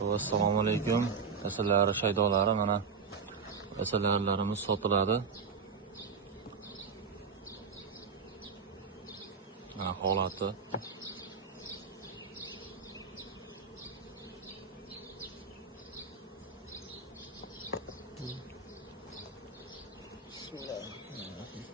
Assalomu alaykum. Asalari shaydolari, mana asallarimiz sotiladi. Mana holati. Bismillahirrahmanirrahim.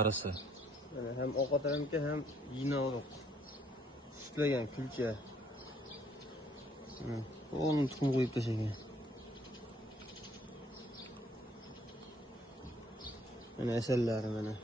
Arisi. Mana hem ovqatlanimga ham yinoqroq. Sutlagan kulcha. O'g'lim tuxum qo'yib tashlagan. Mana asallari mana.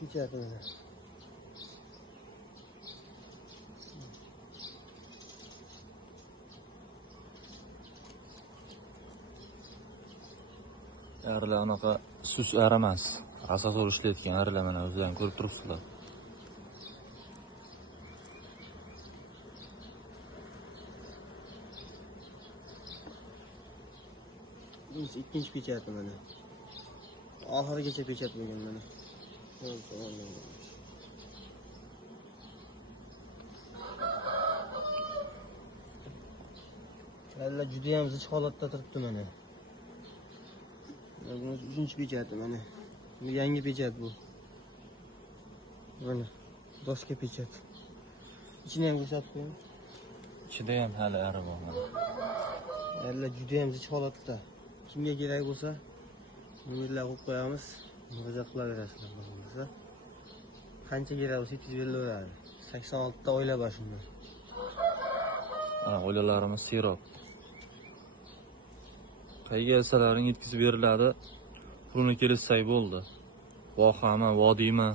Pechatı mana. Arilar anaqa sus aramas. Asosor ishlayotgan arilar mana o'zlaring ko'rib turibsizlar. Bu ikkinchi pechatı mana. Oxirigacha pechat bo'lgan mana. Kalla juda ham zich holatda turibdi mana. Bu uchinchi pechatı mana. Bu yangi pechat bu. Mana doska pechat. İçini ham ko'rsatib qo'ying. Ichida ham hali ari bor mana. Kalla juda ham zich holatda. Kimga kerak bo'lsa, nomerlar qo'yib qo'yamiz. Murojaat qilaverasizlar bo'lmasa. Qancha kerak bo'lsa yetkazib berilaveradi. 86 ta oila bor shunda. Oilalarimiz serob. Qayga asalaring yetkazib beriladi. Pulni kelishsak bo'ldi. Vohami, vodiymi?